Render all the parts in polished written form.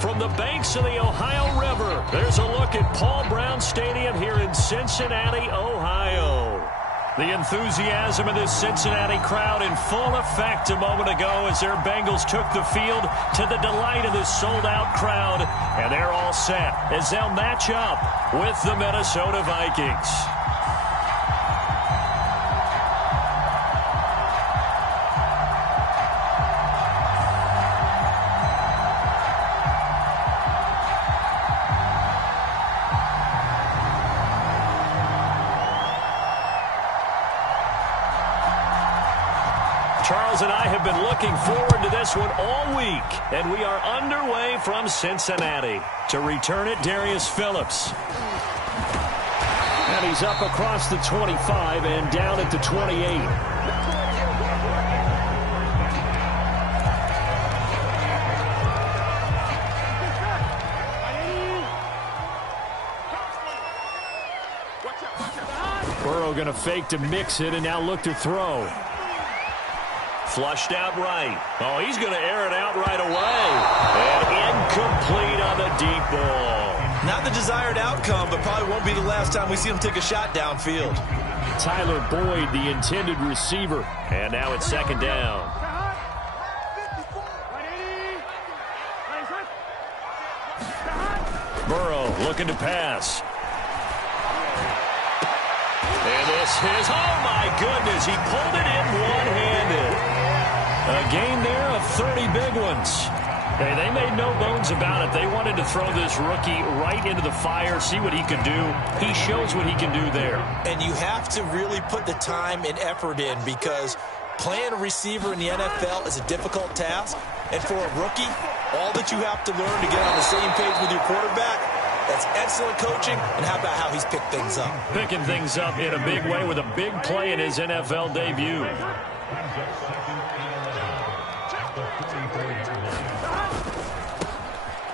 From the banks of the Ohio River, there's a look at Paul Brown Stadium here in Cincinnati, Ohio. The enthusiasm of this Cincinnati crowd in full effect a moment ago as their Bengals took the field to the delight of this sold-out crowd. And they're all set as they'll match up with the Minnesota Vikings. Charles and I have been looking forward to this one all week, and we are underway from Cincinnati. To return it, Darius Phillips. And he's up across the 25 and down at the 28. Burrow going to fake to mix it and now look to throw. Flushed out right. Oh, he's going to air it out right away. And incomplete on the deep ball. Not the desired outcome, but probably won't be the last time we see him take a shot downfield. Tyler Boyd, the intended receiver. And now it's second down. Burrow looking to pass. And this is, oh my goodness, he pulled it in one-handed. A gain there of 30 big ones. Hey, they made no bones about it. They wanted to throw this rookie right into the fire, see what he could do. He shows what he can do there. And you have to really put the time and effort in because playing a receiver in the NFL is a difficult task. And for a rookie, all that you have to learn to get on the same page with your quarterback, that's excellent coaching. And how about how he's picked things up? Picking things up in a big way with a big play in his NFL debut.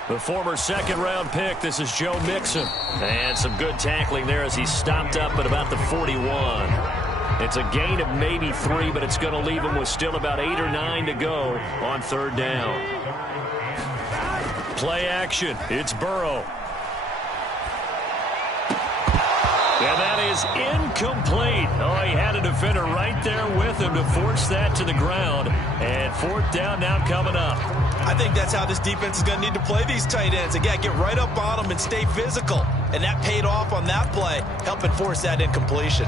The former second-round pick, this is Joe Mixon. And some good tackling there as he stopped up at about the 41. It's a gain of maybe 3, but it's going to leave him with still about 8 or 9 to go on third down. Play action. It's Burrow. And that is incomplete. Oh, he had a defender right there with him to force that to the ground. And fourth down now coming up. I think that's how this defense is going to need to play these tight ends. Again, get right up on them and stay physical. And that paid off on that play, helping force that incompletion.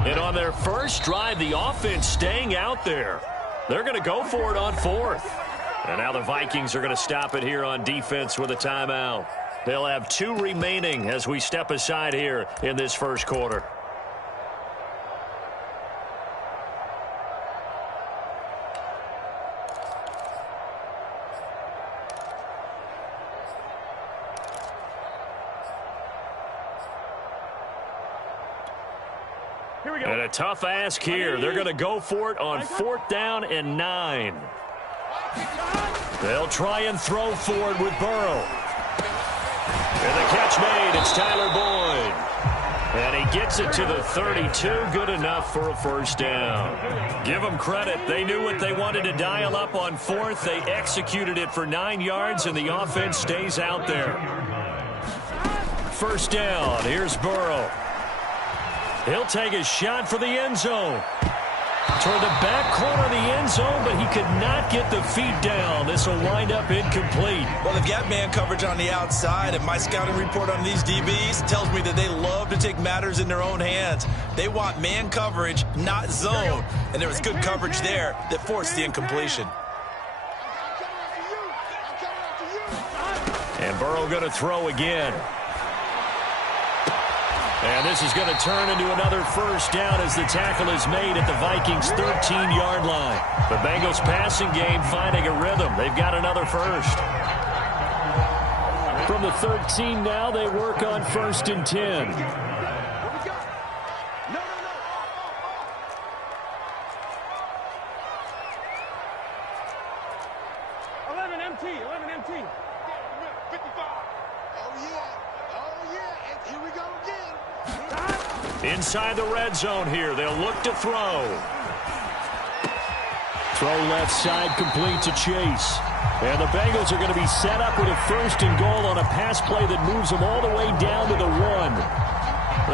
And on their first drive, the offense staying out there. They're going to go for it on fourth. And now the Vikings are going to stop it here on defense with a timeout. They'll have 2 remaining as we step aside here in this first quarter. And a tough ask here. They're going to go for it on fourth down and 9. They'll try and throw forward with Burrow. And the catch made. It's Tyler Boyd. And he gets it to the 32. Good enough for a first down. Give them credit. They knew what they wanted to dial up on fourth. They executed it for 9 yards, and the offense stays out there. First down. Here's Burrow. He'll take a shot for the end zone. Toward the back corner of the end zone, but he could not get the feet down. This will wind up incomplete. Well, they've got man coverage on the outside, and my scouting report on these DBs tells me that they love to take matters in their own hands. They want man coverage, not zone. And there was good coverage there that forced the incompletion. And Burrow going to throw again. And this is going to turn into another first down as the tackle is made at the Vikings' 13-yard line. The Bengals passing game finding a rhythm. They've got another first. From the 13 now, they work on 1st and 10. Inside the red zone here. They'll look to throw. Throw left side, complete to Chase. And the Bengals are going to be set up with a 1st and goal on a pass play that moves them all the way down to the 1.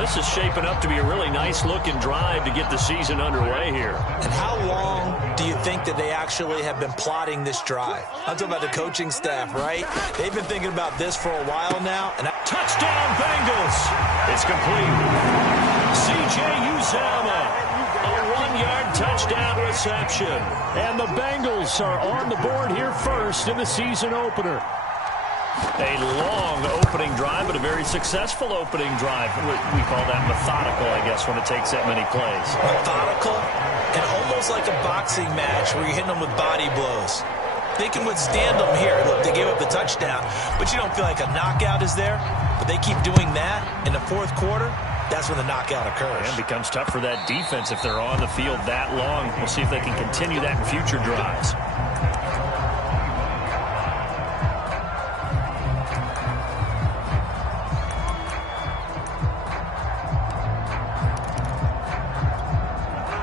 This is shaping up to be a really nice-looking drive to get the season underway here. And how long do you think that they actually have been plotting this drive? I'm talking about the coaching staff, right? They've been thinking about this for a while now. And touchdown, Bengals! It's complete. C.J. Uzomah. A 1-yard touchdown reception. And the Bengals are on the board here first in the season opener. A long opening drive, but a very successful opening drive. We call that methodical, I guess, when it takes that many plays. Methodical and almost like a boxing match where you're hitting them with body blows. They can withstand them here. Look, they gave up the touchdown, but you don't feel like a knockout is there. But they keep doing that in the 4th quarter. That's when the knockout occurs. And it becomes tough for that defense if they're on the field that long. We'll see if they can continue that in future drives.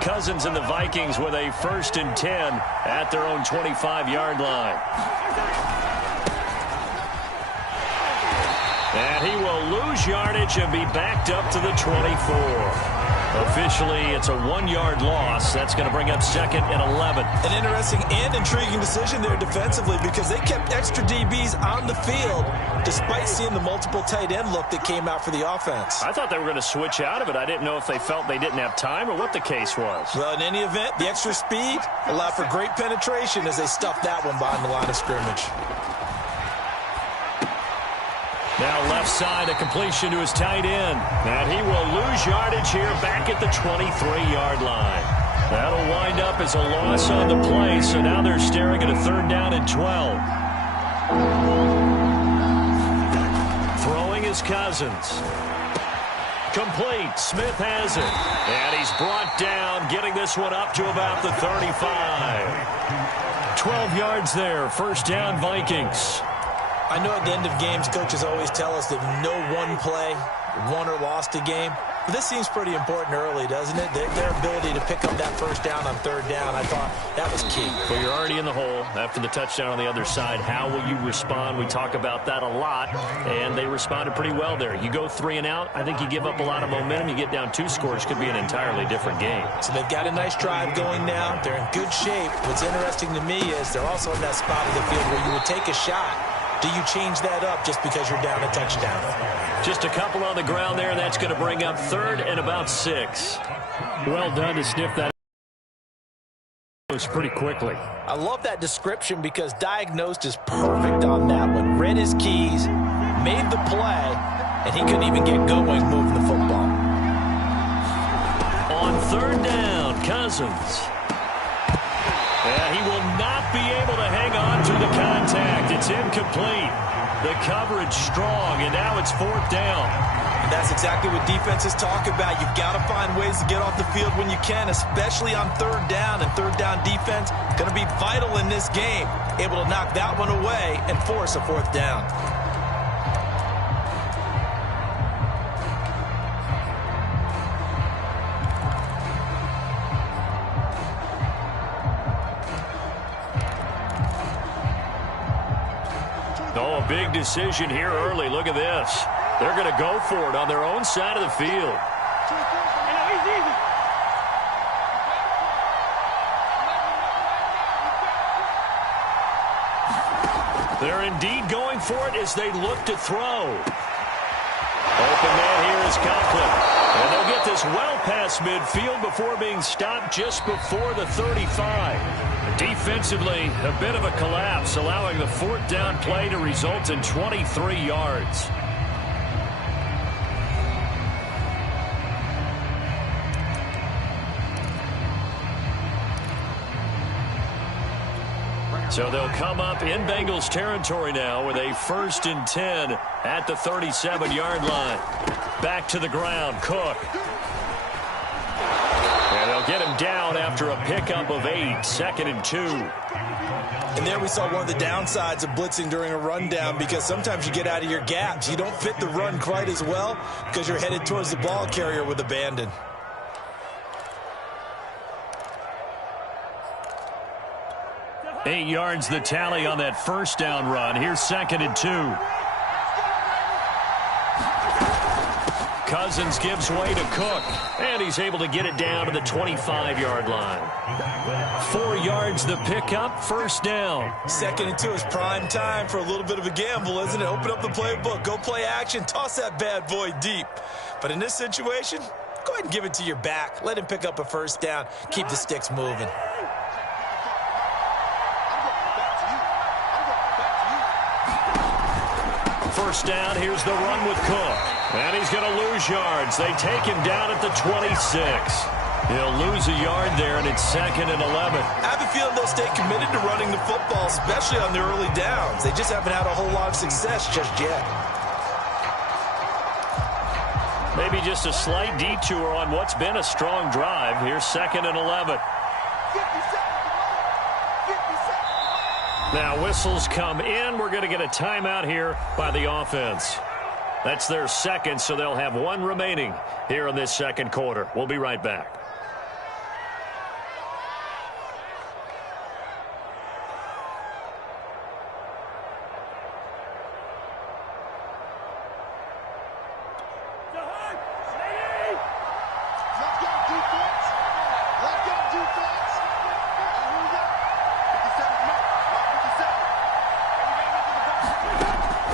Cousins and the Vikings with a 1st and 10 at their own 25-yard line. And he will lose yardage and be backed up to the 24. Officially, it's a 1-yard loss. That's going to bring up 2nd and 11. An interesting and intriguing decision there defensively because they kept extra DBs on the field despite seeing the multiple tight end look that came out for the offense. I thought they were going to switch out of it. I didn't know if they felt they didn't have time or what the case was. Well, in any event, the extra speed allowed for great penetration as they stuffed that one behind the line of scrimmage. Now left side, a completion to his tight end. And he will lose yardage here back at the 23-yard line. That'll wind up as a loss on the play, so now they're staring at a 3rd down and 12. Throwing is Cousins. Complete. Smith has it. And he's brought down, getting this one up to about the 35. 12 yards there. 1st down, Vikings. I know at the end of games, coaches always tell us that no one play won or lost a game. But this seems pretty important early, doesn't it? Their ability to pick up that 1st down on 3rd down, I thought that was key. Well, you're already in the hole after the touchdown on the other side. How will you respond? We talk about that a lot, and they responded pretty well there. You go 3 and out, I think you give up a lot of momentum. You get down 2 scores, could be an entirely different game. So they've got a nice drive going now. They're in good shape. What's interesting to me is they're also in that spot of the field where you would take a shot. Do you change that up just because you're down a touchdown? Just a couple on the ground there. That's going to bring up 3rd and about 6. Well done to sniff that pretty quickly. I love that description because diagnosed is perfect on that one. Read his keys, made the play, and he couldn't even get going moving the football. On 3rd down, Cousins. And he will not be able to hang on to the contact. It's incomplete. The coverage strong, and now it's 4th down. And that's exactly what defenses talk about. You've got to find ways to get off the field when you can, especially on 3rd down. And 3rd down defense going to be vital in this game. Able to knock that one away and force a 4th down. Oh, a big decision here early. Look at this. They're going to go for it on their own side of the field. They're indeed going for it as they look to throw. Open man here is Conklin. And they'll get this well past midfield before being stopped just before the 35. Defensively, a bit of a collapse, allowing the 4th down play to result in 23 yards. So they'll come up in Bengals territory now with a 1st and 10 at the 37-yard line. Back to the ground, Cook. And they'll get him down after a pickup of 8, 2nd and 2. And there we saw one of the downsides of blitzing during a rundown, because sometimes you get out of your gaps. You don't fit the run quite as well because you're headed towards the ball carrier with abandon. Eight yards the tally on that first down run. Here's 2nd and 2. Cousins gives way to Cook, and he's able to get it down to the 25-yard line. 4 yards the pickup, first down. 2nd and 2 is prime time for a little bit of a gamble, isn't it? Open up the playbook, go play action, toss that bad boy deep. But in this situation, go ahead and give it to your back. Let him pick up a first down. Keep the sticks moving. First down, here's the run with Cook. And he's going to lose yards. They take him down at the 26. He'll lose a yard there, and it's 2nd and 11. I have a feeling they'll stay committed to running the football, especially on the early downs. They just haven't had a whole lot of success just yet. Maybe just a slight detour on what's been a strong drive. Here's 2nd and 11. Now whistles come in. We're going to get a timeout here by the offense. That's their second, so they'll have one remaining here in this second quarter. We'll be right back.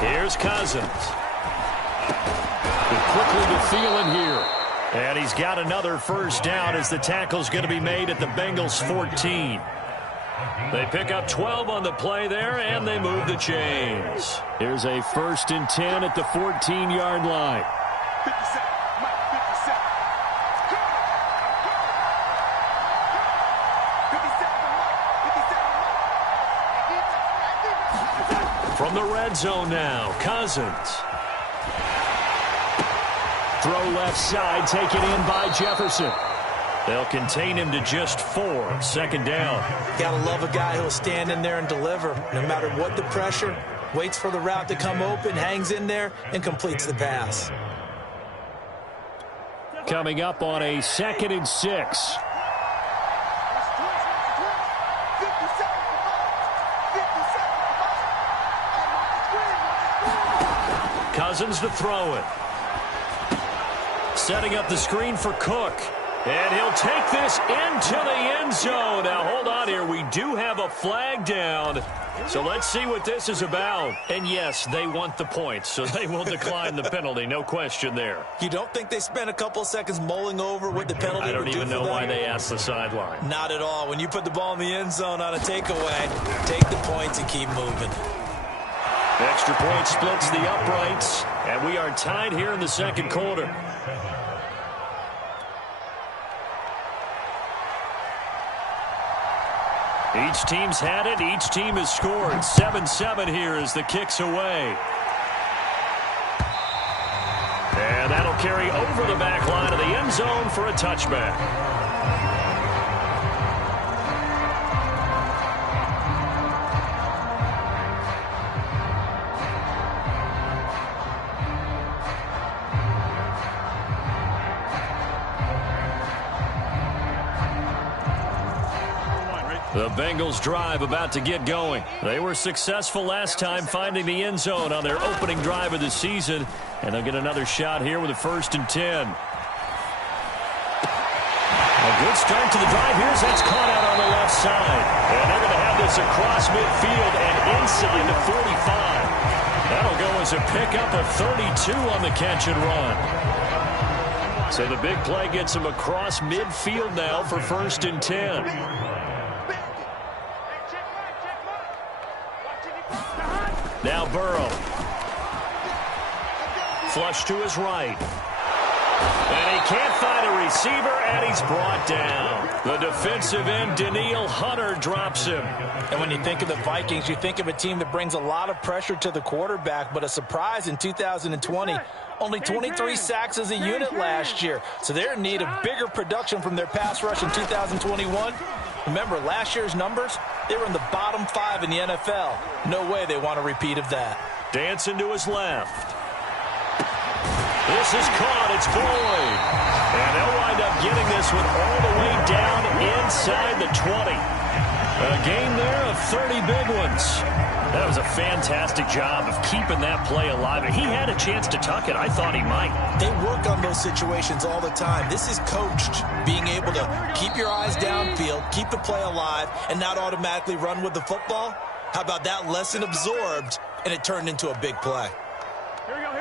Here's Cousins. Quickly to Thielen here. And he's got another first down as the tackle's going to be made at the Bengals 14. They pick up 12 on the play there, and they move the chains. Here's a 1st and 10 at the 14-yard line. 57, Mike, 57. 57, Mike, 57. From the red zone now, Cousins. Throw left side, taken in by Jefferson. They'll contain him to just 4, 2nd down. Gotta love a guy who'll stand in there and deliver. No matter what the pressure, waits for the route to come open, hangs in there, and completes the pass. Coming up on a 2nd and 6. Cousins to throw it. Setting up the screen for Cook. And he'll take this into the end zone. Now, hold on here. We do have a flag down. So let's see what this is about. And, yes, they want the points, so they will decline the penalty. No question there. You don't think they spent a couple seconds mulling over what the penalty would do? I don't even know why they asked the sideline. Not at all. When you put the ball in the end zone on a takeaway, take the points and keep moving. Extra point splits the uprights, and we are tied here in the second quarter. Each team's had it. Each team has scored. 7-7 here as the kick's away. And that'll carry over the back line of the end zone for a touchback. The Bengals drive about to get going. They were successful last time finding the end zone on their opening drive of the season, and they'll get another shot here with a 1st and 10. A good start to the drive here as that's caught out on the left side. And they're going to have this across midfield and inside the 45. That'll go as a pickup of 32 on the catch and run. So the big play gets him across midfield now for 1st and 10. Now Burrow. Flush to his right. And he can't find a receiver, and he's brought down. The defensive end, Danielle Hunter, drops him. And when you think of the Vikings, you think of a team that brings a lot of pressure to the quarterback, but a surprise in 2020, Only 23 sacks as a unit last year, so they're in need of bigger production from their pass rush in 2021. Remember, last year's numbers, they were in the bottom 5 in the NFL. No way they want a repeat of that. Dancing to his left. This is caught. It's Floyd. And they'll wind up getting this one all the way down inside the 20. A game there of 30 big ones. That was a fantastic job of keeping that play alive. And he had a chance to tuck it. I thought he might. They work on those situations all the time. This is coached, being able to keep your eyes downfield, keep the play alive, and not automatically run with the football. How about that lesson absorbed, and it turned into a big play?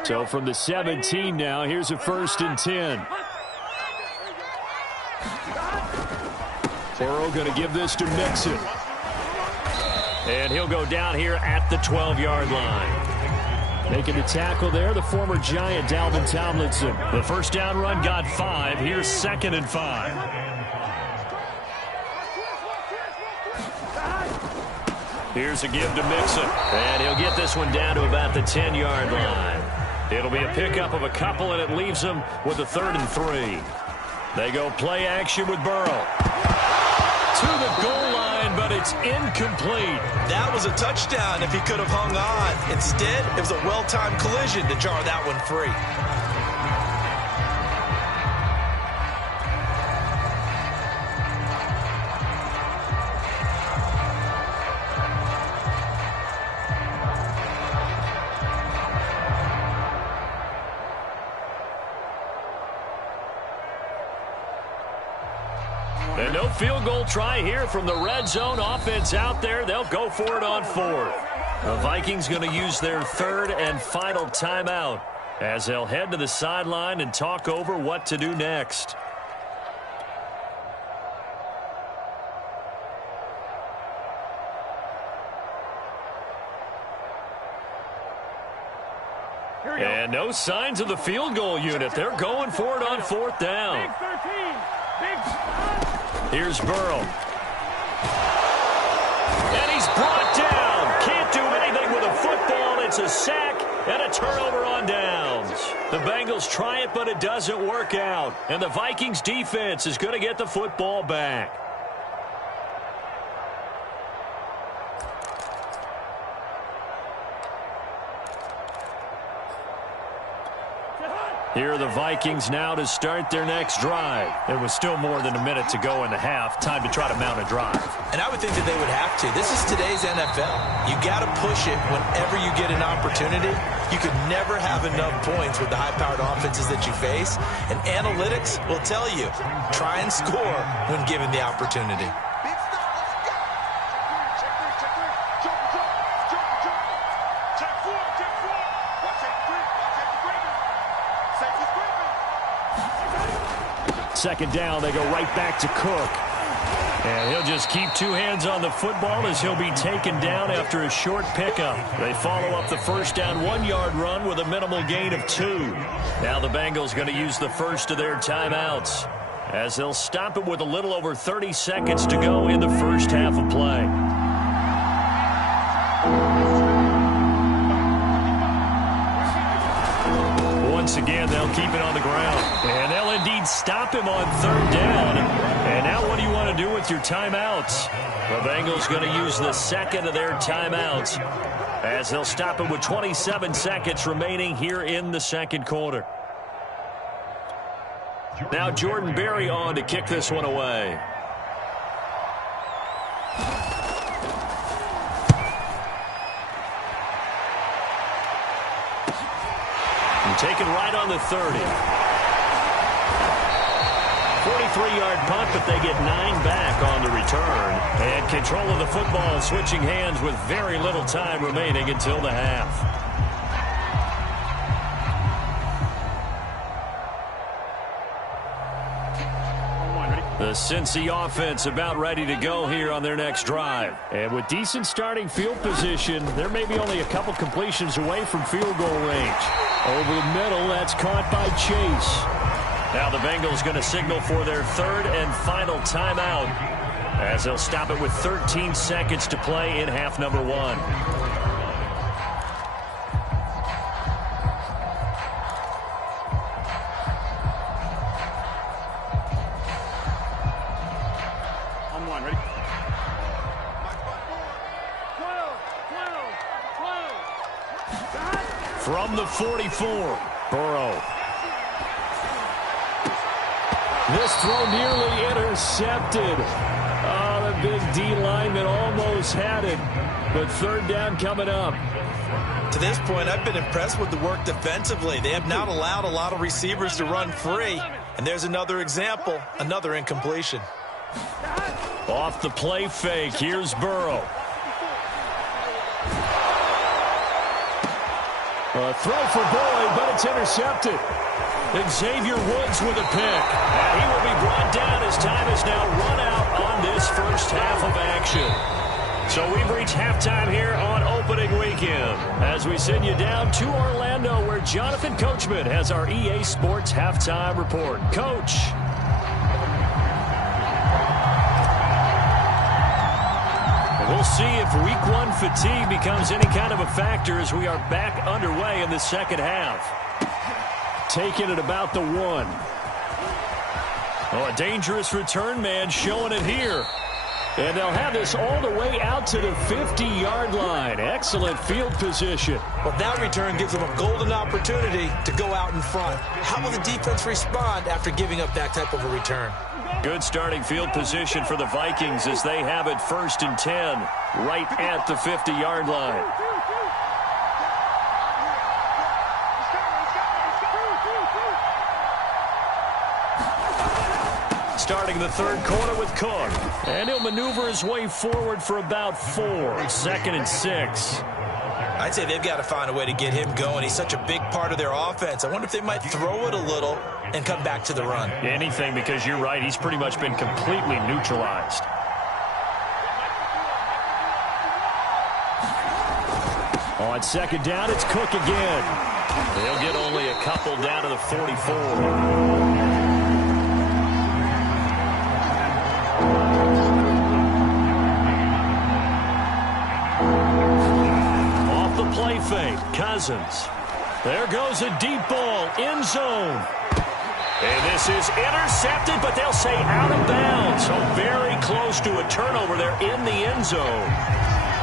So from the 17 now, here's a 1st and 10. Burrow going to give this to Mixon. And he'll go down here at the 12-yard line. Making the tackle there, the former Giant, Dalvin Tomlinson. The first down run got 5. Here's 2nd and 5. Here's a give to Mixon. And he'll get this one down to about the 10-yard line. It'll be a pickup of a couple, and it leaves them with a 3rd and 3. They go play action with Burrow. To the goal line, but it's incomplete. That was a touchdown if he could have hung on. Instead, it was a well-timed collision to jar that one free. And no field goal try here from the red zone offense out there. They'll go for it on 4th. The Vikings going to use their 3rd and final timeout as they'll head to the sideline and talk over what to do next. And no signs of the field goal unit. They're going for it on 4th down. Here's Burrow. And he's brought down. Can't do anything with a football. It's a sack and a turnover on downs. The Bengals try it, but it doesn't work out. And the Vikings defense is going to get the football back. Here are the Vikings now to start their next drive. There was still more than a minute to go in the half. Time to try to mount a drive. And I would think that they would have to. This is today's NFL. You got to push it whenever you get an opportunity. You could never have enough points with the high-powered offenses that you face. And analytics will tell you, try and score when given the opportunity. Second down, they go right back to Cook. And he'll just keep 2 hands on the football as he'll be taken down after a short pickup. They follow up the first down 1-yard run with a minimal gain of 2. Now the Bengals going to use the first of their timeouts as they'll stop it with a little over 30 seconds to go in the first half of play. Once again, they'll keep it on the ground. And they'll indeed stop him on 3rd down. And now what do you want to do with your timeouts? The Bengals going to use the second of their timeouts as they'll stop it with 27 seconds remaining here in the second quarter. Now Jordan Berry on to kick this one away. Taken right on the 30. 43-yard punt, but they get 9 back on the return. And control of the football switching hands with very little time remaining until the half. The Cincy offense about ready to go here on their next drive. And with decent starting field position, they're maybe only a couple completions away from field goal range. Over the middle, that's caught by Chase. Now the Bengals going to signal for their 3rd and final timeout as they'll stop it with 13 seconds to play in half number 1. From the 44, Burrow. This throw nearly intercepted. Oh, the big D lineman almost had it. But third down coming up. To this point, I've been impressed with the work defensively. They have not allowed a lot of receivers to run free. And there's another example, another incompletion. Off the play fake, here's Burrow. A throw for Boyd, but it's intercepted. Xavier Woods with a pick. And he will be brought down as time is now run out on this first half of action. So we've reached halftime here on opening weekend as we send you down to Orlando where Jonathan Coachman has our EA Sports halftime report. Coach. We'll see if week one fatigue becomes any kind of a factor as we are back underway in the second half. Taking it about the 1. Oh, a dangerous return man showing it here. And they'll have this all the way out to the 50-yard line. Excellent field position. Well, that return gives them a golden opportunity to go out in front. How will the defense respond after giving up that type of a return? Good starting field position for the Vikings as they have it 1st and 10 right at the 50-yard line. Starting the third quarter with Cook. And he'll maneuver his way forward for about 4. 2nd and 6. I'd say they've got to find a way to get him going. He's such a big part of their offense. I wonder if they might throw it a little and come back to the run. Anything, because you're right. He's pretty much been completely neutralized. On 2nd down, it's Cook again. They'll get only a couple down to the 44. Play fake, Cousins. There goes a deep ball, end zone. And this is intercepted, but they'll say out of bounds. So very close to a turnover there in the end zone.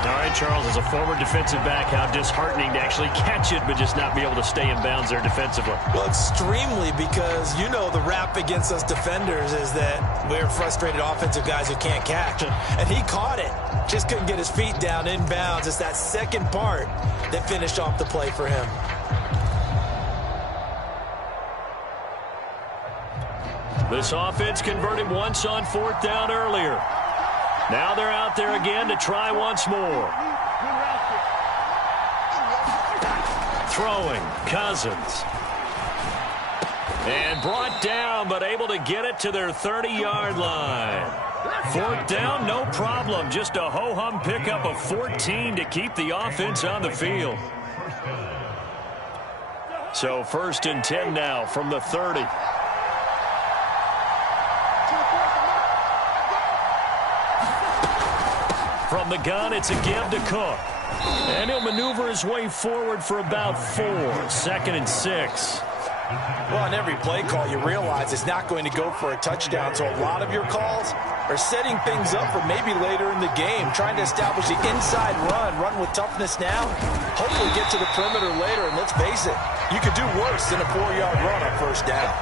All right, Charles, as a former defensive back, how disheartening to actually catch it, but just not be able to stay in bounds there defensively. Well, extremely, because you know the rap against us defenders is that we're frustrated offensive guys who can't catch. And he caught it. Just couldn't get his feet down in bounds. It's that second part that finished off the play for him. This offense converted once on 4th down earlier. Now they're out there again to try once more. Throwing, Cousins. And brought down, but able to get it to their 30-yard line. 4th down, no problem. Just a ho-hum pickup of 14 to keep the offense on the field. So 1st and 10 now from the 30. From the gun, it's a give to Cook. And he'll maneuver his way forward for about 4. 2nd and 6. Well, on every play call, you realize it's not going to go for a touchdown. So a lot of your calls are setting things up for maybe later in the game, trying to establish the inside run with toughness now, hopefully get to the perimeter later. And let's face it, you could do worse than a 4-yard run on 1st down.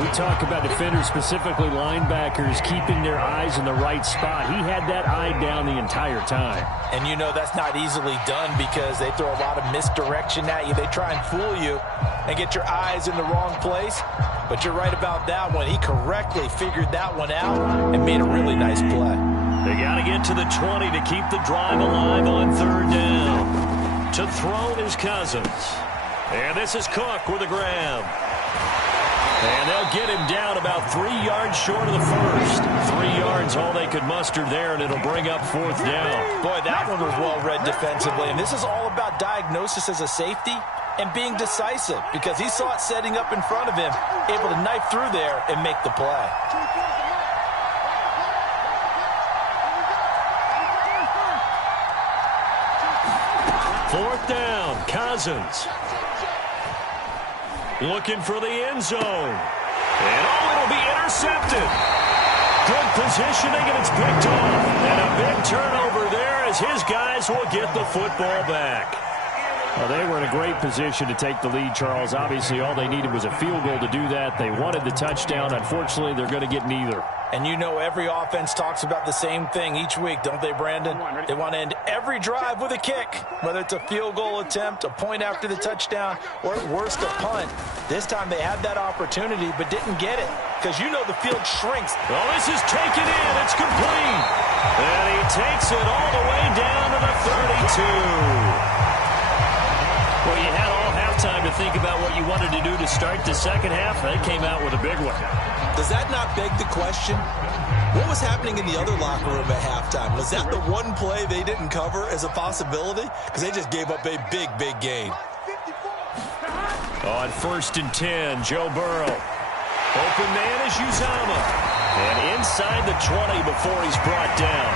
We talk about defenders, specifically linebackers, keeping their eyes in the right spot. He had that eye down the entire time. And you know that's not easily done because they throw a lot of misdirection at you. They try and fool you and get your eyes in the wrong place. But you're right about that one. He correctly figured that one out and made a really nice play. They got to get to the 20 to keep the drive alive on 3rd down. To throw is Cousins. And this is Cook with a grab. And they'll get him down about 3 yards short of the first. 3 yards all they could muster there, and it'll bring up 4th down. Boy, that one was well read defensively. And this is all about diagnosis as a safety and being decisive because he saw it setting up in front of him, able to knife through there and make the play. Fourth down, Cousins. Looking for the end zone. And it'll be intercepted. Good positioning, and it's picked off. And a big turnover there as his guys will get the football back. Well, they were in a great position to take the lead, Charles. Obviously, all they needed was a field goal to do that. They wanted the touchdown. Unfortunately, they're going to get neither. And you know every offense talks about the same thing each week, don't they, Brandon? They want to end every drive with a kick, whether it's a field goal attempt, a point after the touchdown, or at worst a punt. This time they had that opportunity but didn't get it because you know the field shrinks. Well, this is taken in. It's complete. And he takes it all the way down to the 32. Well, you had all halftime to think about what you wanted to do to start the second half. They came out with a big one. Does that not beg the question? What was happening in the other locker room at halftime? Was that the one play they didn't cover as a possibility? Because they just gave up a big, big gain. On 1st and 10, Joe Burrow. Open man is Uzama. And inside the 20 before he's brought down.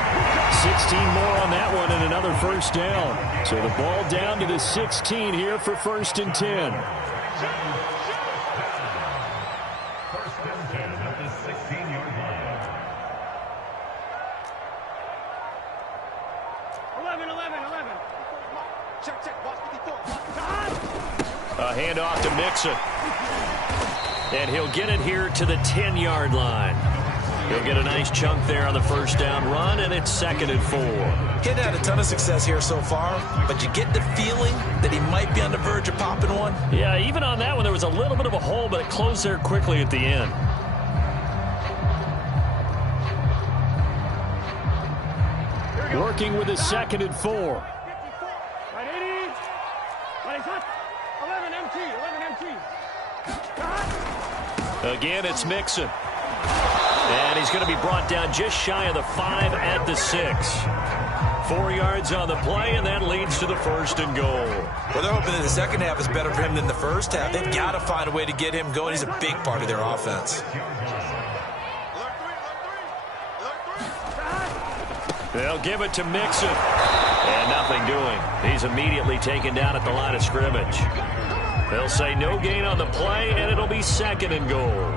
16 more on that one and another first down. So the ball down to the 16 here for 1st and 10. A handoff to Mixon. And he'll get it here to the 10-yard line. He'll get a nice chunk there on the first down run, and it's 2nd and 4. He's had a ton of success here so far, but you get the feeling that he might be on the verge of popping one. Yeah, even on that one, there was a little bit of a hole, but it closed there quickly at the end. Working with his 2nd and 4. Again, it's Mixon. And he's going to be brought down just shy of the 5 at the 6. 4 yards on the play, and that leads to the 1st and goal. Well, they're hoping that the second half is better for him than the first half. They've got to find a way to get him going. He's a big part of their offense. They'll give it to Mixon. And nothing doing. He's immediately taken down at the line of scrimmage. They'll say no gain on the play, and it'll be 2nd and goal.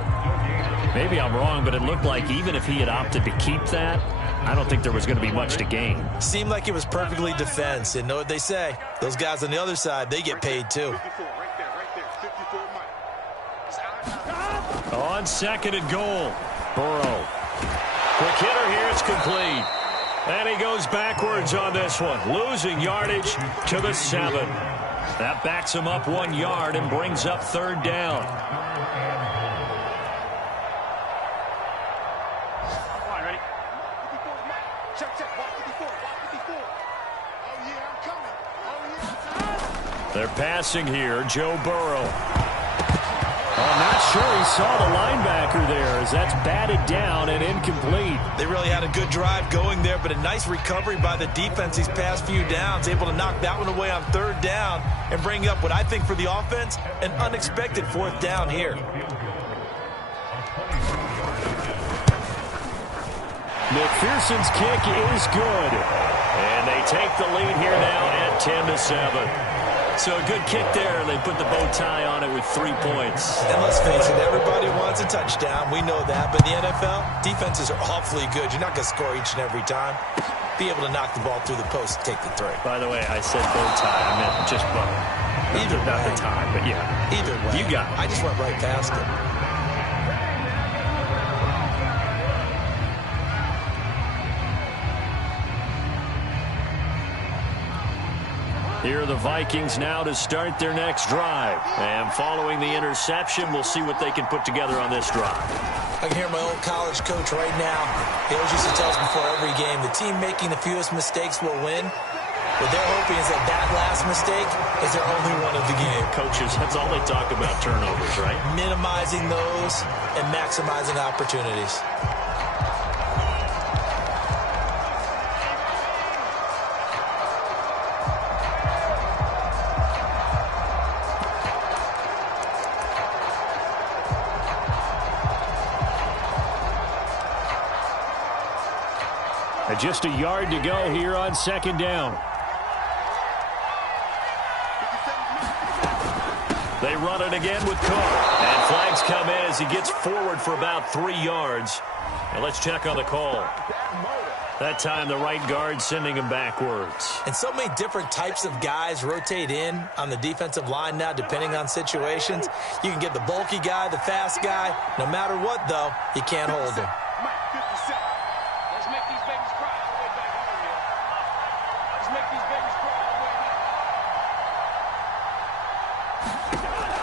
Maybe I'm wrong, but it looked like even if he had opted to keep that, I don't think there was going to be much to gain. Seemed like it was perfectly defense. And know what they say? Those guys on the other side, they get paid too. On 2nd and goal, Burrow. Quick hitter here, it's complete. And he goes backwards on this one, losing yardage to the 7. That backs him up 1 yard and brings up 3rd down. They're passing here, Joe Burrow. I'm not sure he saw the linebacker there as that's batted down and incomplete. They really had a good drive going there, but a nice recovery by the defense these past few downs, able to knock that one away on 3rd down and bring up what I think for the offense, an unexpected 4th down here. McPherson's kick is good. And they take the lead here now at 10-7. So a good kick there. They put the bow tie on it with 3 points. And let's face it, everybody wants a touchdown. We know that. But in the NFL, defenses are awfully good. You're not going to score each and every time. Be able to knock the ball through the post and take the 3. By the way, I said bow tie. I meant just bow. Either not way. the tie, but yeah. Either way. You got it. I just went right past it. Here are the Vikings now to start their next drive. And following the interception, we'll see what they can put together on this drive. I can hear my old college coach right now. He always used to tell us before every game, the team making the fewest mistakes will win. What they're hoping is that that last mistake is their only one of the game. Coaches, that's all they talk about, turnovers, right? Minimizing those and maximizing opportunities. Just a yard to go here on 2nd down. They run it again with Cook. And flags come in as he gets forward for about 3 yards. And let's check on the call. That time the right guard sending him backwards. And so many different types of guys rotate in on the defensive line now, depending on situations. You can get the bulky guy, the fast guy. No matter what, though, you can't hold him. Let's make these babies cry all the way back home here. Let's make these babies cry all the way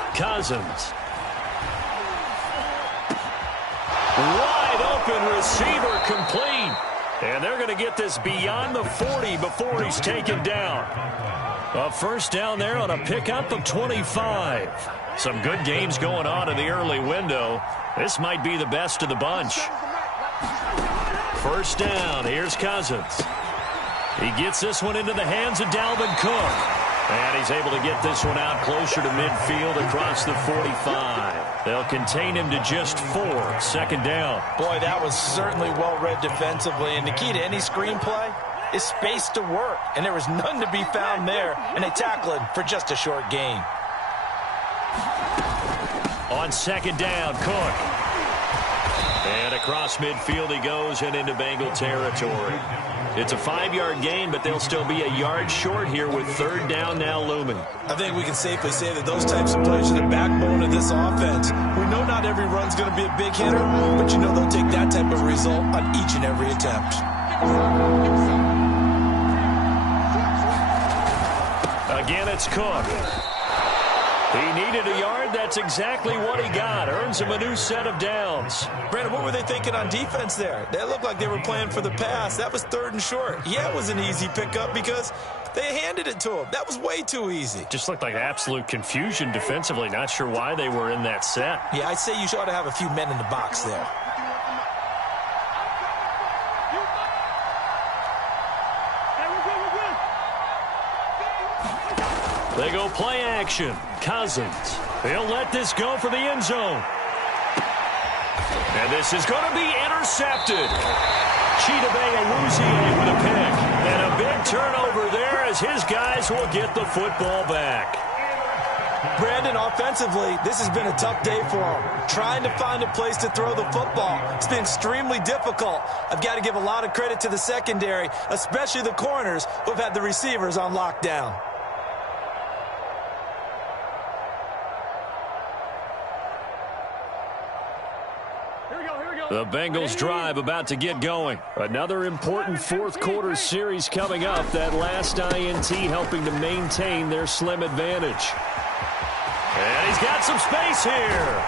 back. Cousins. Wide open receiver complete. And they're going to get this beyond the 40 before he's taken down. A first down there on a pickup of 25. Some good games going on in the early window. This might be the best of the bunch. First down, here's Cousins. He gets this one into the hands of Dalvin Cook. And he's able to get this one out closer to midfield across the 45. They'll contain him to just 4. Second down. Boy, that was certainly well-read defensively. And the key to any screenplay is space to work. And there was none to be found there. And they tackle him for just a short gain. On second down, Cook. And across midfield he goes and into Bengal territory. It's a 5-yard gain, but they'll still be a yard short here with third down now looming. I think we can safely say that those types of plays are the backbone of this offense. We know not every run's going to be a big hitter, but you know they'll take that type of result on each and every attempt. Again, it's Cook. He needed a yard. That's exactly what he got. Earns him a new set of downs. Brandon, what were they thinking on defense there? They looked like they were playing for the pass. That was third and short. Yeah, it was an easy pickup because they handed it to him. That was way too easy. Just looked like absolute confusion defensively. Not sure why they were in that set. Yeah, I'd say you ought to have a few men in the box there. They go play action. Cousins. He'll let this go for the end zone. And this is going to be intercepted. Chidobe Awuzie with a pick. And a big turnover there as his guys will get the football back. Brandon, offensively, this has been a tough day for him. Trying to find a place to throw the football. It's been extremely difficult. I've got to give a lot of credit to the secondary, especially the corners who have had the receivers on lockdown. The Bengals drive about to get going. Another important fourth quarter series coming up. That last INT helping to maintain their slim advantage. And he's got some space here.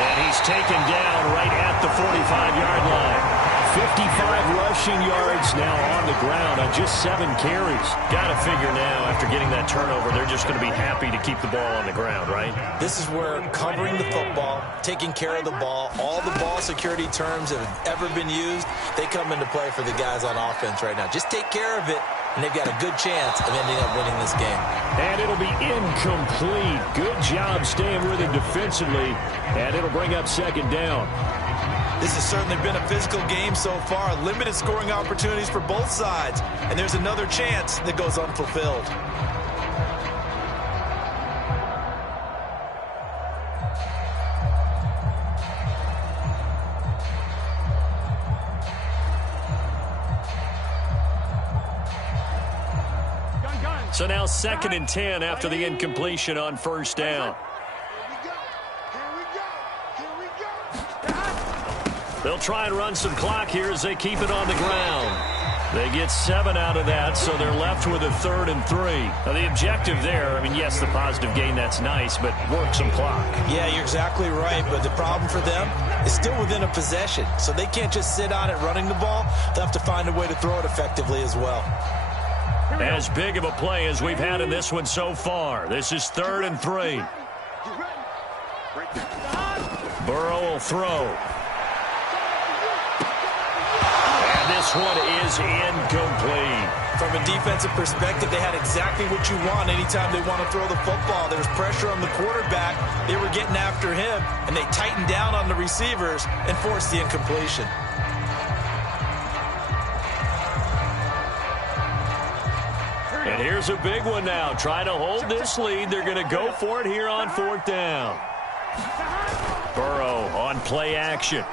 And he's taken down right at the 45-yard line. 55 rushing yards now on the ground on just 7 carries. Got to figure now, after getting that turnover, they're just going to be happy to keep the ball on the ground, right? This is where covering the football, taking care of the ball, all the ball security terms that have ever been used, they come into play for the guys on offense right now. Just take care of it, and they've got a good chance of ending up winning this game. And it'll be incomplete. Good job staying with it defensively, and it'll bring up second down. This has certainly been a physical game so far. Limited scoring opportunities for both sides. And there's another chance that goes unfulfilled. So now 2nd and 10 after the incompletion on first down. They'll try and run some clock here as they keep it on the ground. They get 7 out of that, so they're left with a 3rd and 3. Now, the objective there, I mean, yes, the positive gain, that's nice, but work some clock. Yeah, you're exactly right, but the problem for them is still within a possession, so they can't just sit on it running the ball. They'll have to find a way to throw it effectively as well. As big of a play as we've had in this one so far. This is 3rd and 3. Burrow will throw. This one is incomplete. From a defensive perspective, they had exactly what you want anytime they want to throw the football. There was pressure on the quarterback. They were getting after him, and they tightened down on the receivers and forced the incompletion. And here's a big one now. Trying to hold this lead. They're going to go for it here on 4th down. Burrow on play action.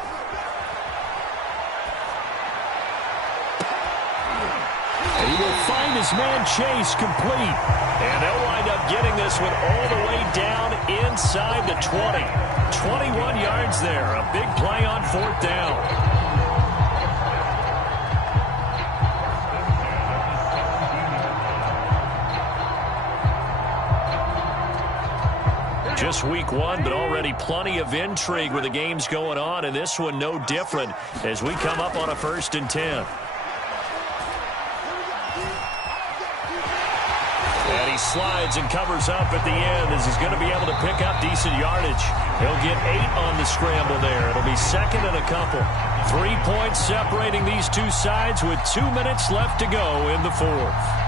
He will find his man Chase complete. And they'll wind up getting this one all the way down inside the 20. 21 yards there. A big play on 4th down. Just week 1, but already plenty of intrigue with the games going on, and this one no different as we come up on a 1st and 10. And he slides and covers up at the end as he's going to be able to pick up decent yardage. He'll get 8 on the scramble there. It'll be 2nd and a couple. 3 points separating these two sides with 2 minutes left to go in the 4th.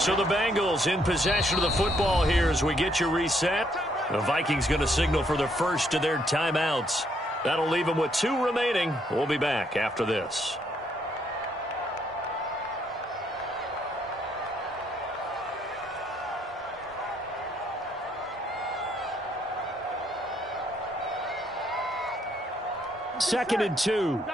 So the Bengals in possession of the football here as we get you reset. The Vikings going to signal for the first of their timeouts. That'll leave them with 2 remaining. We'll be back after this. Second and 2.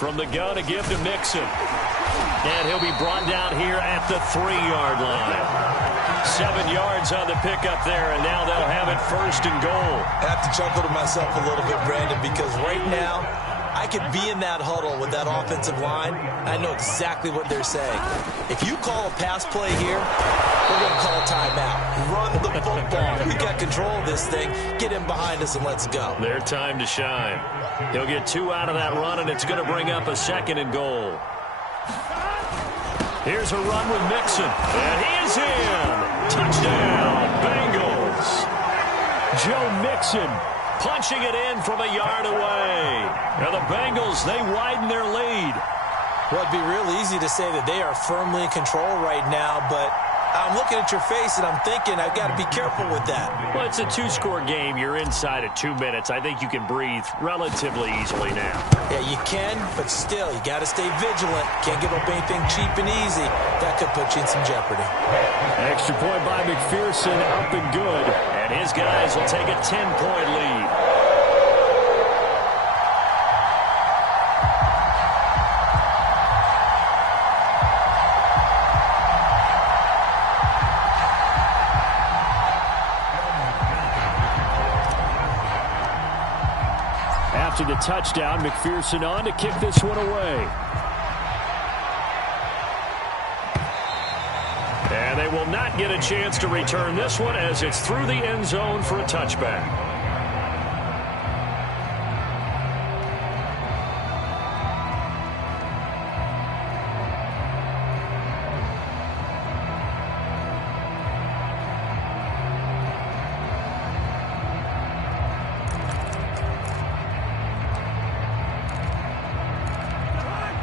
From the gun, a give to Mixon. And he'll be brought down here at the 3-yard line. 7 yards on the pickup there, and now they'll have it 1st and goal. I have to chuckle to myself a little bit, Brandon, because right now I could be in that huddle with that offensive line. I know exactly what they're saying. If you call a pass play here, we're going to call a timeout. Run the football. We got control of this thing. Get in behind us and let's go. Their time to shine. He'll get 2 out of that run, and it's going to bring up a 2nd and goal. Here's a run with Mixon, and he is in. Touchdown, Bengals. Joe Mixon punching it in from a yard away. Now the Bengals, they widen their lead. Well, it'd be real easy to say that they are firmly in control right now, but I'm looking at your face and I'm thinking I've got to be careful with that. Well, it's a 2-score game. You're inside at 2 minutes. I think you can breathe relatively easily now. Yeah, you can, but still, you got to stay vigilant. Can't give up anything cheap and easy. That could put you in some jeopardy. Extra point by McPherson, up and good. And his guys will take a 10-point lead. After the touchdown, McPherson on to kick this one away. And they will not get a chance to return this one as it's through the end zone for a touchback.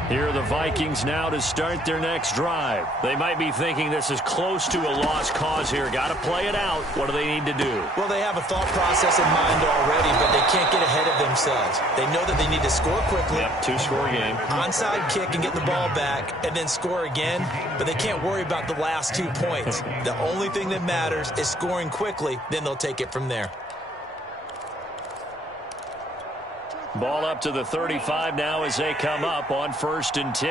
Here are the Vikings now to start their next drive. They might be thinking this is close to a lost cause here. Got to play it out. What do they need to do? Well, they have a thought process in mind already, but they can't get ahead of themselves. They know that they need to score quickly. Yep, 2-score game. Onside kick and get the ball back and then score again, but they can't worry about the last 2 points. The only thing that matters is scoring quickly, then they'll take it from there. Ball up to the 35 now as they come up on 1st and 10.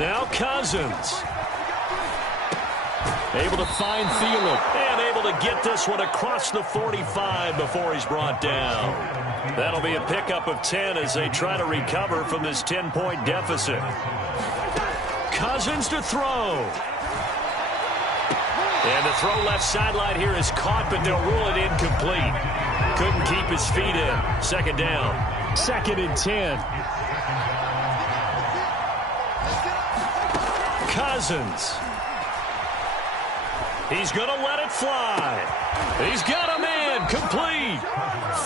Now Cousins. Able to find Thielen and able to get this one across the 45 before he's brought down. That'll be a pickup of 10 as they try to recover from this 10-point deficit. Cousins to throw. And the throw left sideline here is caught, but they'll rule it incomplete. Couldn't keep his feet in. 2nd down. 2nd and 10. Cousins. He's going to let it fly. He's got him in. Complete.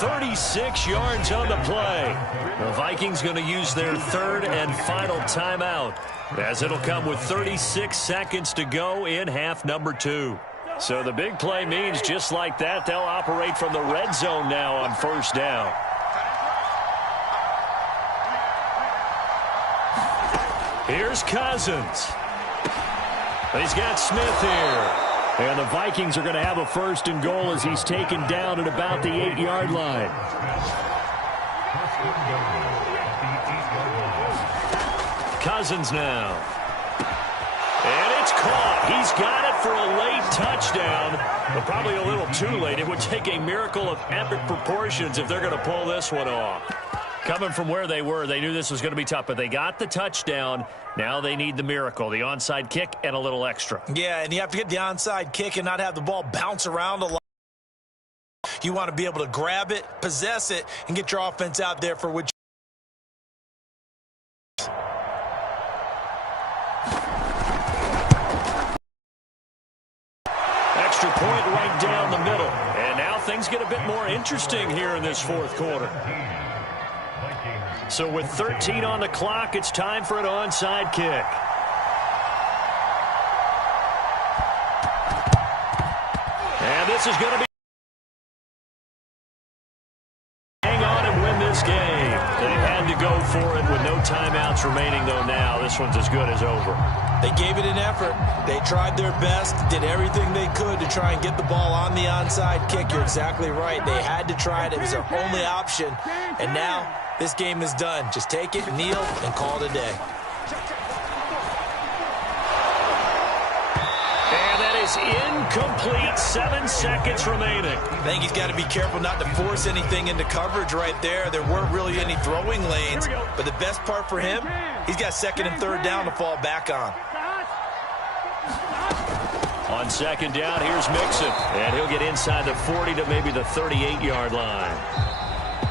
36 yards on the play. The Vikings going to use their 3rd and final timeout, as it'll come with 36 seconds to go in half number 2. So the big play means just like that, they'll operate from the red zone now on 1st down. Here's Cousins. He's got Smith here. And the Vikings are going to have a 1st and goal as he's taken down at about the 8-yard line. Cousins now. And it's caught. He's got it for a late touchdown, but probably a little too late. It would take a miracle of epic proportions if they're going to pull this one off. Coming from where they were, they knew this was going to be tough, but they got the touchdown. Now they need the miracle, the onside kick and a little extra. Yeah, and you have to get the onside kick and not have the ball bounce around a lot. You want to be able to grab it, possess it, and get your offense out there for which. Extra point right down the middle. And now things get a bit more interesting here in this 4th quarter. So with 13 on the clock, it's time for an onside kick. And this is going to be hang on and win this game. They had to go for it with no timeouts remaining, though. Now this one's as good as over. They gave it an effort. They tried their best, did everything they could to try and get the ball on the onside kick. You're exactly right. They had to try it. It was their only option. And now this game is done. Just take it, kneel, and call it a day. And that is incomplete. 7 seconds remaining. I think he's got to be careful not to force anything into coverage right there. There weren't really any throwing lanes. But the best part for him, he's got 2nd and 3rd down to fall back on. On 2nd down, here's Mixon. And he'll get inside the 40 to maybe the 38-yard line.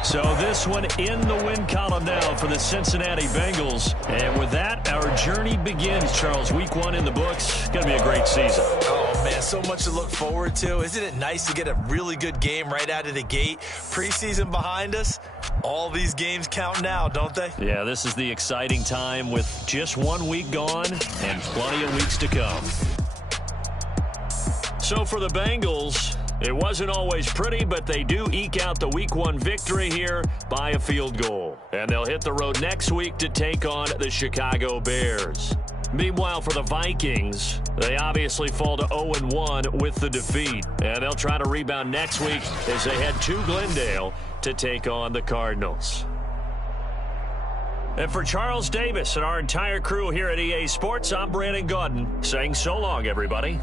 So this one in the win column now for the Cincinnati Bengals. And with that, our journey begins, Charles. Week 1 in the books. Going to be a great season. Oh, man, so much to look forward to. Isn't it nice to get a really good game right out of the gate? Preseason behind us. All these games count now, don't they? Yeah, this is the exciting time with just 1 week gone and plenty of weeks to come. So for the Bengals, it wasn't always pretty, but they do eke out the Week 1 victory here by a field goal. And they'll hit the road next week to take on the Chicago Bears. Meanwhile, for the Vikings, they obviously fall to 0-1 with the defeat. And they'll try to rebound next week as they head to Glendale to take on the Cardinals. And for Charles Davis and our entire crew here at EA Sports, I'm Brandon Gaudin saying so long, everybody.